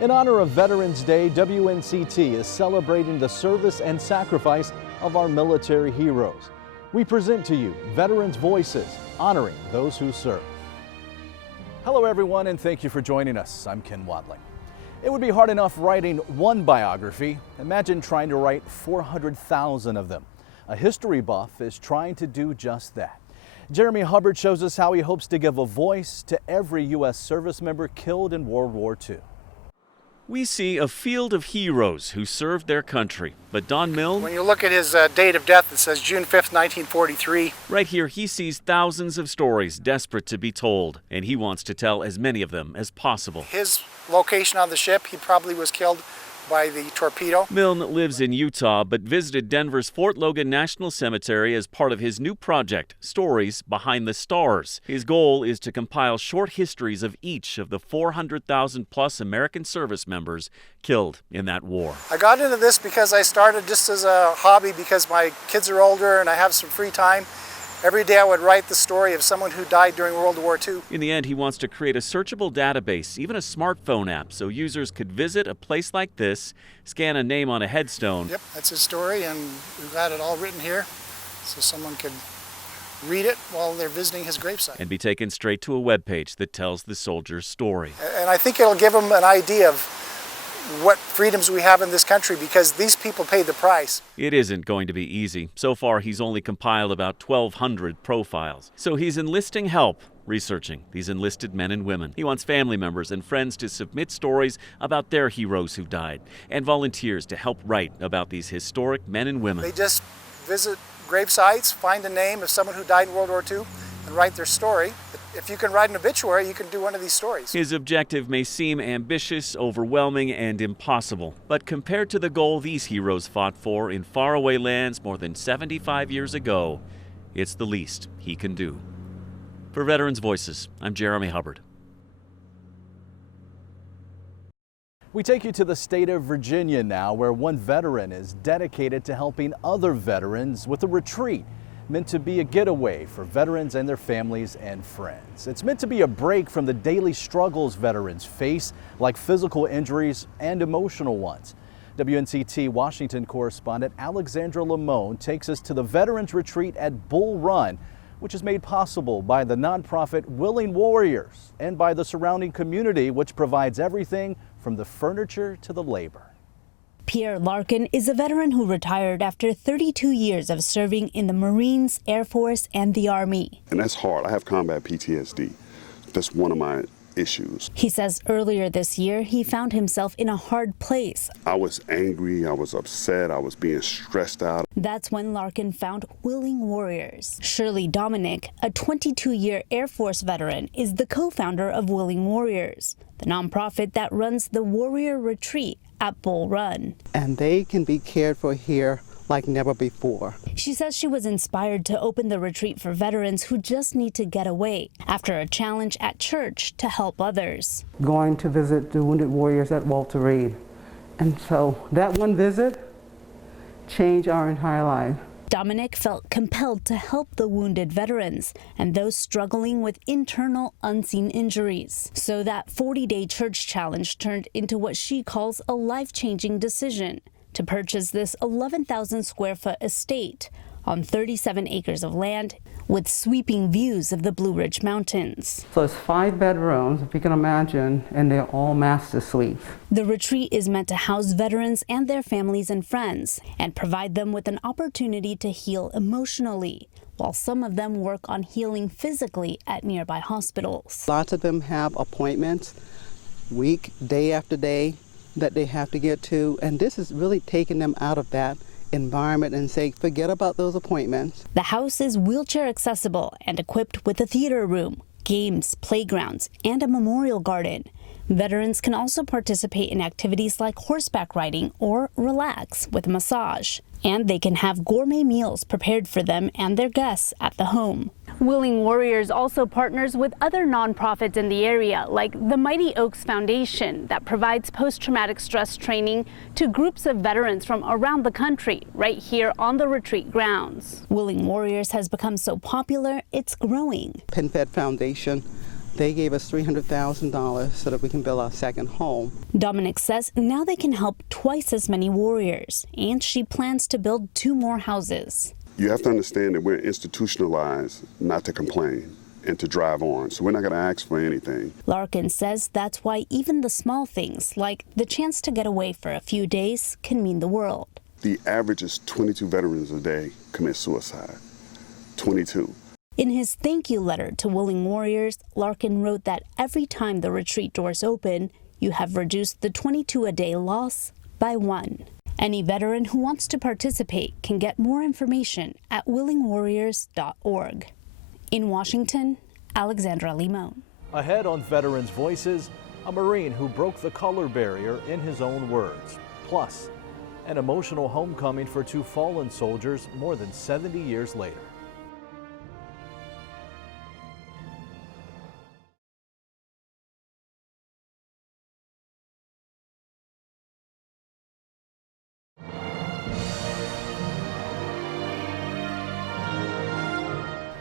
In honor of Veterans Day, WNCT is celebrating the service and sacrifice of our military heroes. We present to you Veterans Voices, honoring those who serve. Hello everyone, and thank you for joining us. I'm Ken Wadley. It would be hard enough writing one biography. Imagine trying to write 400,000 of them. A history buff is trying to do just that. Jeremy Hubbard shows us how he hopes to give a voice to every U.S. service member killed in World War II. We see a field of heroes who served their country, but Don Milne, when you look at his date of death, it says June 5th, 1943. Right here he sees thousands of stories desperate to be told, and he wants to tell as many of them as possible. His location on the ship, he probably was killed by the torpedo. Milne lives in Utah, but visited Denver's Fort Logan National Cemetery as part of his new project, Stories Behind the Stars. His goal is to compile short histories of each of the 400,000 plus American service members killed in that war. I got into this because I started just as a hobby because my kids are older and I have some free time. Every day I would write the story of someone who died during World War II. In the end, he wants to create a searchable database, even a smartphone app, so users could visit a place like this, scan a name on a headstone. Yep, that's his story, and we've got it all written here so someone could read it while they're visiting his gravesite. And be taken straight to a webpage that tells the soldier's story. And I think it'll give them an idea of what freedoms we have in this country, because these people paid the price. It isn't going to be easy. So far, he's only compiled about 1,200 profiles. So he's enlisting help researching these enlisted men and women. He wants family members and friends to submit stories about their heroes who died, and volunteers to help write about these historic men and women. They just visit grave sites, find a name of someone who died in World War II, and write their story. If you can write an obituary, you can do one of these stories. His objective may seem ambitious, overwhelming, and impossible, but compared to the goal these heroes fought for in faraway lands more than 75 years ago, it's the least he can do. For Veterans Voices, I'm Jeremy Hubbard. We take you to the state of Virginia now, where one veteran is dedicated to helping other veterans with a retreat meant to be a getaway for veterans and their families and friends. It's meant to be a break from the daily struggles veterans face, like physical injuries and emotional ones. WNCT Washington correspondent Alexandra Lamone takes us to the Veterans Retreat at Bull Run, which is made possible by the nonprofit Willing Warriors and by the surrounding community, which provides everything from the furniture to the labor. Pierre Larkin is a veteran who retired after 32 years of serving in the Marines, Air Force, and the Army. And that's hard. I have combat PTSD. That's one of my issues. He says earlier this year, he found himself in a hard place. I was angry, I was upset, I was being stressed out. That's when Larkin found Willing Warriors. Shirley Dominic, a 22-year Air Force veteran, is the co-founder of Willing Warriors, the nonprofit that runs the Warrior Retreat at Bull Run. And they can be cared for here like never before. She says she was inspired to open the retreat for veterans who just need to get away after a challenge at church to help others. Going to visit the wounded warriors at Walter Reed. And so that one visit changed our entire life. Dominic felt compelled to help the wounded veterans and those struggling with internal unseen injuries. So that 40-day church challenge turned into what she calls a life-changing decision to purchase this 11,000 square foot estate on 37 acres of land with sweeping views of the Blue Ridge Mountains. So it's 5 bedrooms, if you can imagine, and they're all master suites. The retreat is meant to house veterans and their families and friends and provide them with an opportunity to heal emotionally, while some of them work on healing physically at nearby hospitals. Lots of them have appointments day after day that they have to get to, and this is really taking them out of that environment and say, forget about those appointments. The house is wheelchair accessible and equipped with a theater room, games, playgrounds, and a memorial garden. Veterans can also participate in activities like horseback riding or relax with a massage. And they can have gourmet meals prepared for them and their guests at the home. Willing Warriors also partners with other nonprofits in the area, like the Mighty Oaks Foundation, that provides post-traumatic stress training to groups of veterans from around the country, right here on the retreat grounds. Willing Warriors has become so popular, it's growing. PenFed Foundation They gave us $300,000 so that we can build our second home. Dominic says now they can help twice as many warriors, and she plans to build 2 more houses. You have to understand that we're institutionalized not to complain and to drive on, so we're not going to ask for anything. Larkin says that's why even the small things, like the chance to get away for a few days, can mean the world. The average is 22 veterans a day commit suicide. 22. In his thank you letter to willing warriors, Larkin wrote that every time the retreat doors open, you have reduced the 22-a-day loss by 1. Any veteran who wants to participate can get more information at willingwarriors.org. In Washington, Alexandra Limon. Ahead on Veterans Voices, a Marine who broke the color barrier in his own words. Plus, an emotional homecoming for 2 fallen soldiers more than 70 years later.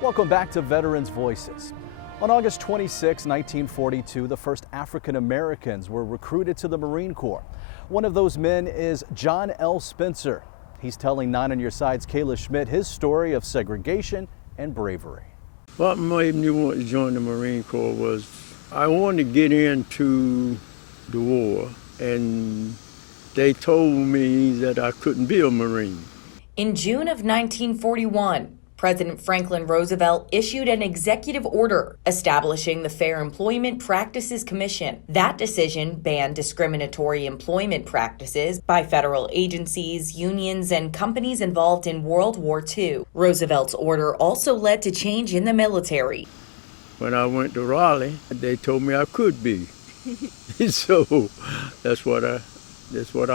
Welcome back to Veterans Voices. On August 26, 1942, the first African Americans were recruited to the Marine Corps. One of those men is John L. Spencer. He's telling 9 on Your Side's Kayla Schmidt his story of segregation and bravery. What made me want to join the Marine Corps was I wanted to get into the war, and they told me that I couldn't be a Marine. In June of 1941, President Franklin Roosevelt issued an executive order establishing the Fair Employment Practices Commission. That decision banned discriminatory employment practices by federal agencies, unions, and companies involved in World War II. Roosevelt's order also led to change in the military. When I went to Raleigh, they told me I could be. So that's what I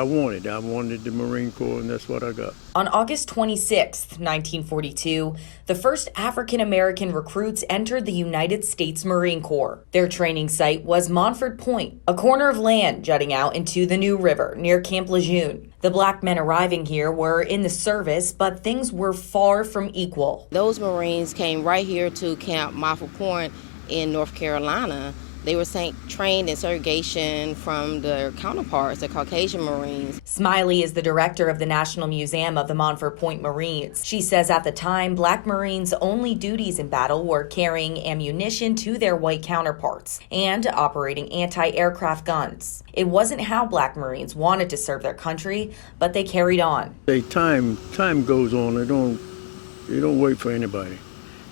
wanted. I wanted the Marine Corps, and that's what I got. On August 26, 1942, the first African American recruits entered the United States Marine Corps. Their training site was Montford Point, a corner of land jutting out into the New River near Camp Lejeune. The black men arriving here were in the service, but things were far from equal. Those Marines came right here to Camp Montford Point in North Carolina. They were trained in segregation from their counterparts, the Caucasian Marines. Smiley is the director of the National Museum of the Montford Point Marines. She says at the time, black Marines' only duties in battle were carrying ammunition to their white counterparts and operating anti-aircraft guns. It wasn't how black Marines wanted to serve their country, but they carried on. Time goes on. They don't wait for anybody.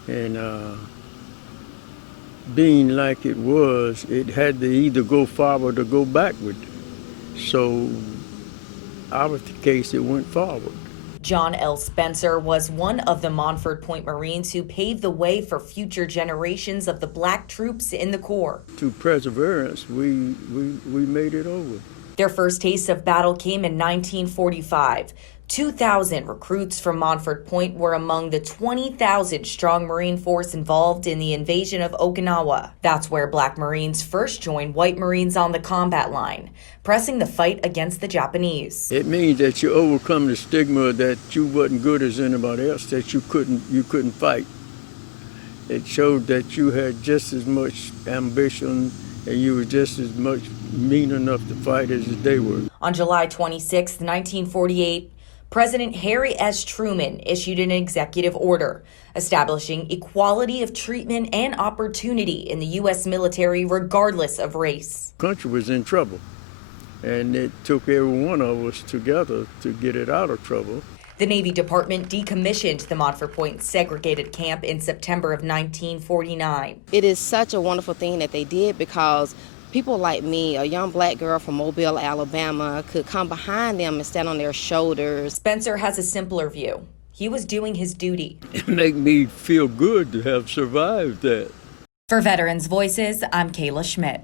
And being like it was, it had to either go forward or go backward. So, our case, it went forward. John L. Spencer was one of the Montford Point Marines who paved the way for future generations of the black troops in the Corps. To perseverance, we made it over. Their first taste of battle came in 1945. 2,000 recruits from Montford Point were among the 20,000-strong Marine force involved in the invasion of Okinawa. That's where black Marines first joined white Marines on the combat line, pressing the fight against the Japanese. It means that you overcome the stigma that you wasn't good as anybody else, that you couldn't fight. It showed that you had just as much ambition and you were just as much mean enough to fight as they were. On July 26, 1948, President Harry S. Truman issued an executive order establishing equality of treatment and opportunity in the U.S. military regardless of race. The country was in trouble, and it took every one of us together to get it out of trouble. The Navy Department decommissioned the Montford Point segregated camp in September of 1949. It is such a wonderful thing that they did because people like me, a young black girl from Mobile, Alabama, could come behind them and stand on their shoulders. Spencer has a simpler view. He was doing his duty. It made me feel good to have survived that. For Veterans Voices, I'm Kayla Schmidt.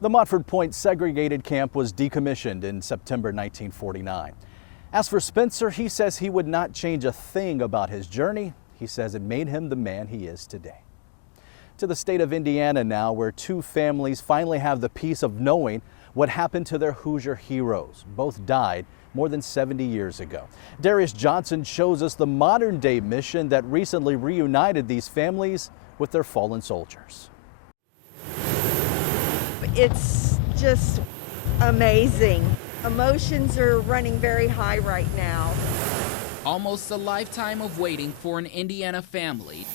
The Montford Point segregated camp was decommissioned in September 1949. As for Spencer, he says he would not change a thing about his journey. He says it made him the man he is today. To the state of Indiana now, where 2 families finally have the peace of knowing what happened to their Hoosier heroes. Both died more than 70 years ago. Darius Johnson shows us the modern day mission that recently reunited these families with their fallen soldiers. It's just amazing. Emotions are running very high right now. Almost a lifetime of waiting for an Indiana family.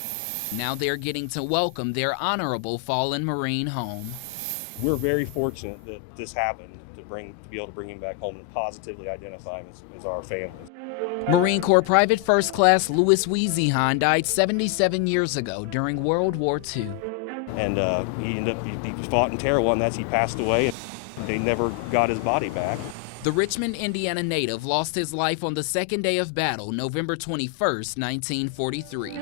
Now they're getting to welcome their honorable fallen Marine home. We're very fortunate that this happened to be able to bring him back home and positively identify him as our family. Marine Corps Private First Class Louis Wiesihan died 77 years ago during World War II. And he fought in Tarawa, and he passed away. They never got his body back. The Richmond, Indiana native lost his life on the second day of battle, November 21st, 1943.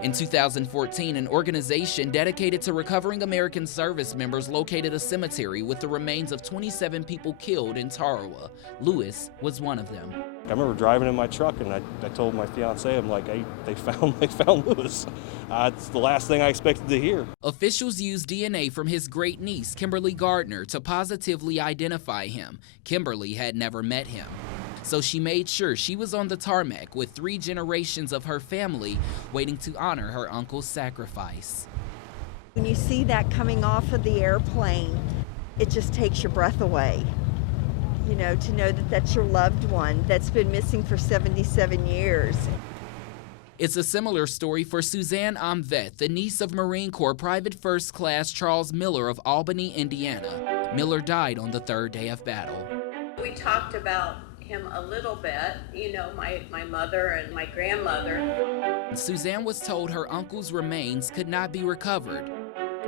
In 2014, an organization dedicated to recovering American service members located a cemetery with the remains of 27 people killed in Tarawa. Lewis was one of them. I remember driving in my truck, and I told my fiance, I'm like, hey, they found Lewis. It's the last thing I expected to hear. Officials used DNA from his great niece, Kimberly Gardner, to positively identify him. Kimberly had never met him. So she made sure she was on the tarmac with 3 generations of her family waiting to honor her uncle's sacrifice. When you see that coming off of the airplane, it just takes your breath away. You know, to know that that's your loved one that's been missing for 77 years. It's a similar story for Suzanne Amvet, the niece of Marine Corps Private First Class Charles Miller of Albany, Indiana. Miller died on the 3rd day of battle. We talked about him a little bit, you know, my mother and my grandmother. Suzanne was told her uncle's remains could not be recovered.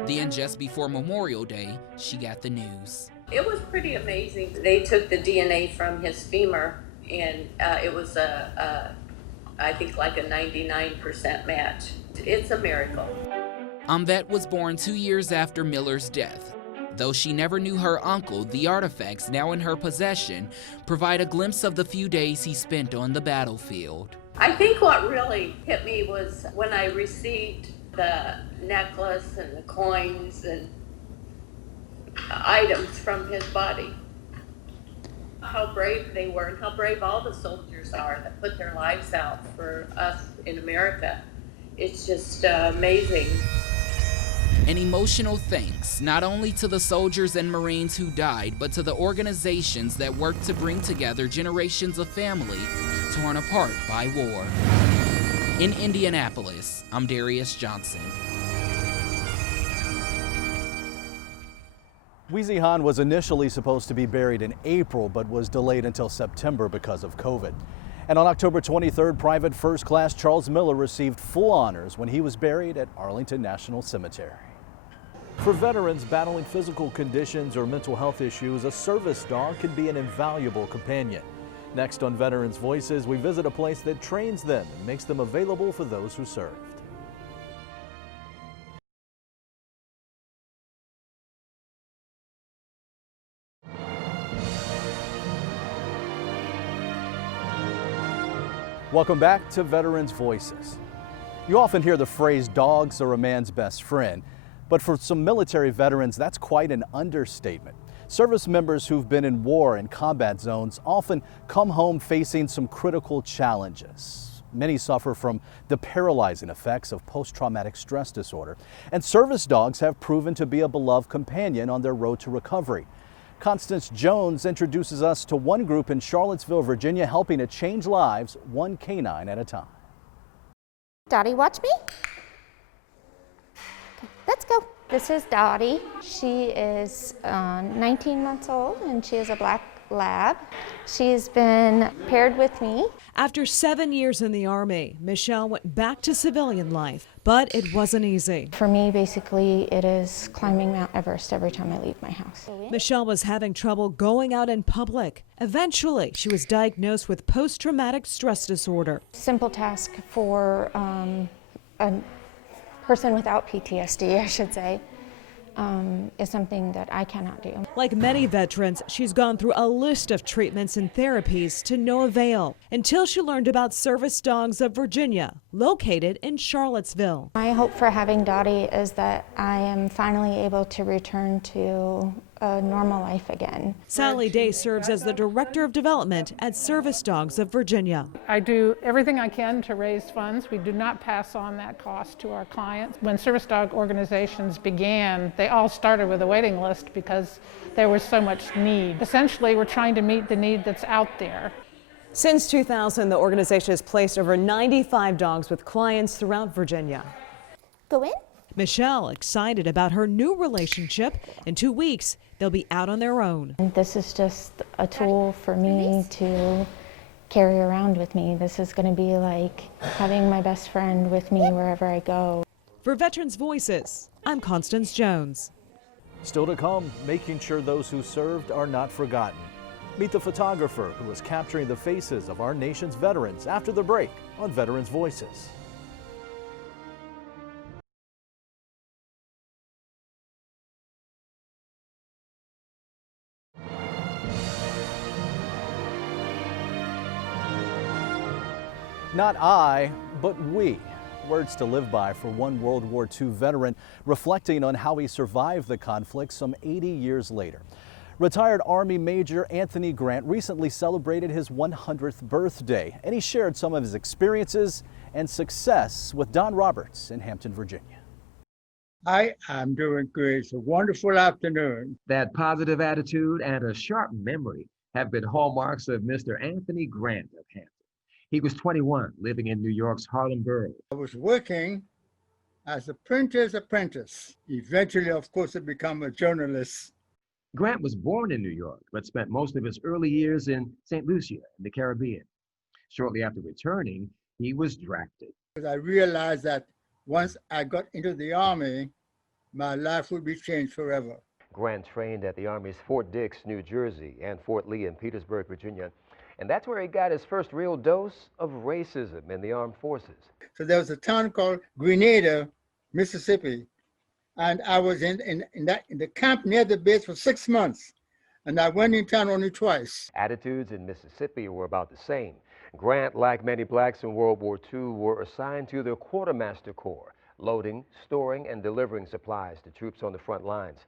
Then just before Memorial Day, she got the news. It was pretty amazing. They took the DNA from his femur, and it was I think like a 99% match. It's a miracle. Amvet was born 2 years after Miller's death. Though she never knew her uncle, the artifacts now in her possession provide a glimpse of the few days he spent on the battlefield. I think what really hit me was when I received the necklace and the coins and items from his body. How brave they were, and how brave all the soldiers are that put their lives out for us in America. It's just amazing. An emotional thanks not only to the soldiers and Marines who died, but to the organizations that worked to bring together generations of family torn apart by war. In Indianapolis, I'm Darius Johnson. Wiesihan was initially supposed to be buried in April, but was delayed until September because of COVID. And on October 23rd, Private First Class Charles Miller received full honors when he was buried at Arlington National Cemetery. For veterans battling physical conditions or mental health issues, a service dog can be an invaluable companion. Next on Veterans Voices, we visit a place that trains them and makes them available for those who served. Welcome back to Veterans Voices. You often hear the phrase, dogs are a man's best friend, but for some military veterans, that's quite an understatement. Service members who've been in war and combat zones often come home facing some critical challenges. Many suffer from the paralyzing effects of post-traumatic stress disorder, and service dogs have proven to be a beloved companion on their road to recovery. Constance Jones introduces us to one group in Charlottesville, Virginia, helping to change lives one canine at a time. Dottie, watch me. Okay, let's go. This is Dottie. She is 19 months old and she is a black lab. She's been paired with me. After 7 years in the Army, Michelle went back to civilian life, but it wasn't easy. For me, basically, it is climbing Mount Everest every time I leave my house. Michelle was having trouble going out in public. Eventually, she was diagnosed with post-traumatic stress disorder. Simple task for a person without PTSD, I should say, is something that I cannot do. Like many veterans, she's gone through a list of treatments and therapies to no avail until she learned about Service Dogs of Virginia, located in Charlottesville. My hope for having Dottie is that I am finally able to return to a normal life again. Sally Day serves as the Director of Development at Service Dogs of Virginia. I do everything I can to raise funds. We do not pass on that cost to our clients. When service dog organizations began, they all started with a waiting list because there was so much need. Essentially, we're trying to meet the need that's out there. Since 2000, the organization has placed over 95 dogs with clients throughout Virginia. Go in. Michelle excited about her new relationship. In 2 weeks, they'll be out on their own. This is just a tool for me to carry around with me. This is going to be like having my best friend with me wherever I go. For Veterans Voices, I'm Constance Jones. Still to come, making sure those who served are not forgotten. Meet the photographer who is capturing the faces of our nation's veterans after the break on Veterans Voices. Not I, but we. Words to live by for one World War II veteran, reflecting on how he survived the conflict some 80 years later. Retired Army Major Anthony Grant recently celebrated his 100th birthday, and he shared some of his experiences and success with Don Roberts in Hampton, Virginia. I am doing good. It's a wonderful afternoon. That positive attitude and a sharp memory have been hallmarks of Mr. Anthony Grant of Hampton. He was 21, living in New York's Harlem borough. I was working as a printer's apprentice. Eventually, of course, I became a journalist. Grant was born in New York, but spent most of his early years in St. Lucia in the Caribbean. Shortly after returning, he was drafted. I realized that once I got into the Army, my life would be changed forever. Grant trained at the Army's Fort Dix, New Jersey, and Fort Lee in Petersburg, Virginia. And that's where he got his first real dose of racism in the armed forces. So there was a town called Grenada, Mississippi, and I was in the camp near the base for 6 months, and I went in town only twice. Attitudes in Mississippi were about the same. Grant, like many blacks in World War II, were assigned to the Quartermaster Corps, loading, storing, and delivering supplies to troops on the front lines.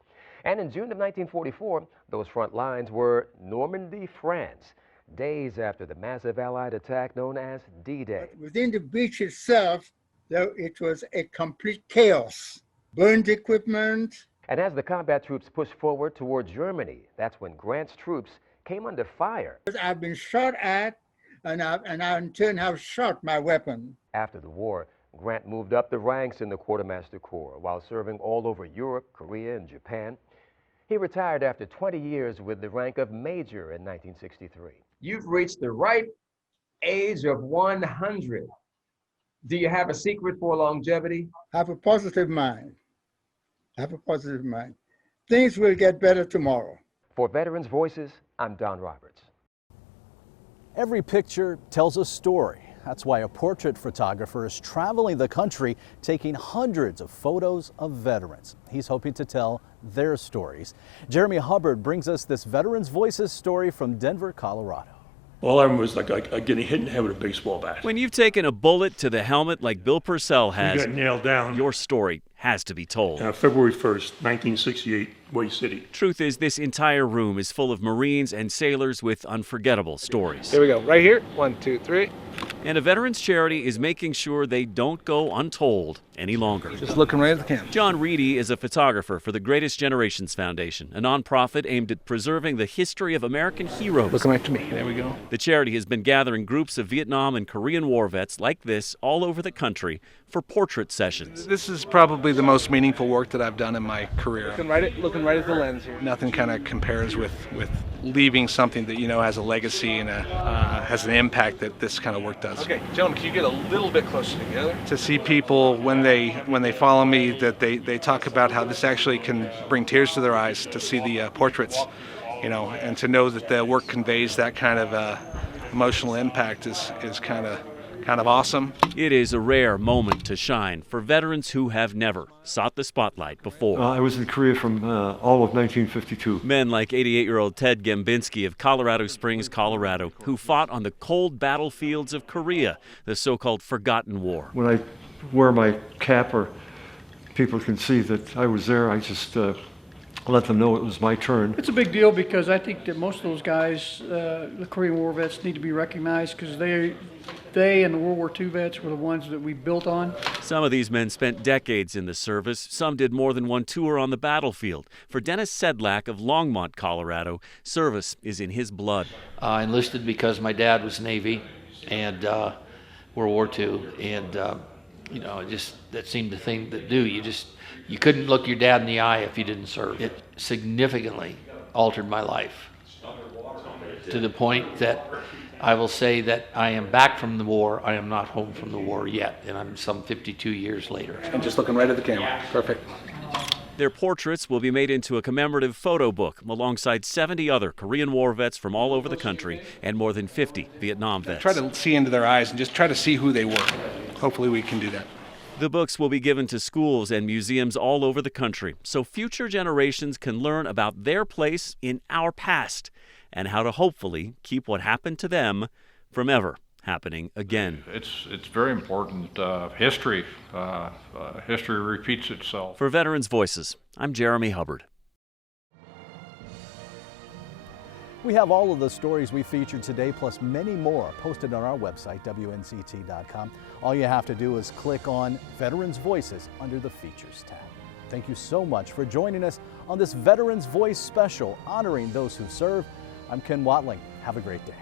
And in June of 1944, those front lines were Normandy, France, days after the massive Allied attack known as D-Day. Within the beach itself, it was a complete chaos. Burned equipment. And as the combat troops pushed forward toward Germany, that's when Grant's troops came under fire. I've been shot at, and I in turn have shot my weapon. After the war, Grant moved up the ranks in the Quartermaster Corps while serving all over Europe, Korea, and Japan. He retired after 20 years with the rank of Major in 1963. You've reached the ripe age of 100. Do you have a secret for longevity? Have a positive mind. Have a positive mind. Things will get better tomorrow. For Veterans Voices, I'm Don Roberts. Every picture tells a story. That's why a portrait photographer is traveling the country, taking hundreds of photos of veterans. He's hoping to tell their stories. Jeremy Hubbard brings us this Veterans Voices story from Denver, Colorado. All I remember was like getting hit in the head with a baseball bat. When you've taken a bullet to the helmet like Bill Purcell has, You got nailed down. Your story has to be told. February 1st, 1968, Way City. Truth is, this entire room is full of Marines and sailors with unforgettable stories. Here we go, right here. 1, 2, 3. And a veterans charity is making sure they don't go untold any longer. Just looking right at the camera. John Reedy is a photographer for the Greatest Generations Foundation, a nonprofit aimed at preserving the history of American heroes. Looking right to me. There we go. The charity has been gathering groups of Vietnam and Korean War vets like this all over the country for portrait sessions. This is probably the most meaningful work that I've done in my career. Looking right at the lens here. Nothing kind of compares with leaving something that you know has a legacy and has an impact that this kind of work does. Okay, gentlemen, can you get a little bit closer together? To see people when they follow me that they talk about how this actually can bring tears to their eyes to see the portraits, you know, and to know that the work conveys that kind of emotional impact is kind of awesome. It is a rare moment to shine for veterans who have never sought the spotlight before. I was in Korea from all of 1952. Men like 88-year-old Ted Gembinski of Colorado Springs, Colorado, who fought on the cold battlefields of Korea, the so-called Forgotten War. When I wear my cap or people can see that I was there, I just let them know it was my turn. It's a big deal because I think that most of those guys, the Korean War vets, need to be recognized because they and the World War II vets were the ones that we built on. Some of these men spent decades in the service. Some did more than one tour on the battlefield. For Dennis Sedlak of Longmont, Colorado, service is in his blood. I enlisted because my dad was Navy and World War II, and that seemed the thing to do. You couldn't look your dad in the eye if you didn't serve. It significantly altered my life to the point that I will say that I am back from the war. I am not home from the war yet, and I'm some 52 years later. And just looking right at the camera. Perfect. Their portraits will be made into a commemorative photo book alongside 70 other Korean War vets from all over the country and more than 50 Vietnam vets. Try to see into their eyes and just try to see who they were. Hopefully we can do that. The books will be given to schools and museums all over the country so future generations can learn about their place in our past and how to hopefully keep what happened to them from ever happening again. It's very important. History repeats itself. For Veterans Voices, I'm Jeremy Hubbard. We have all of the stories we featured today, plus many more, posted on our website, WNCT.com. All you have to do is click on Veterans Voices under the Features tab. Thank you so much for joining us on this Veterans Voice special, honoring those who serve. I'm Ken Watling. Have a great day.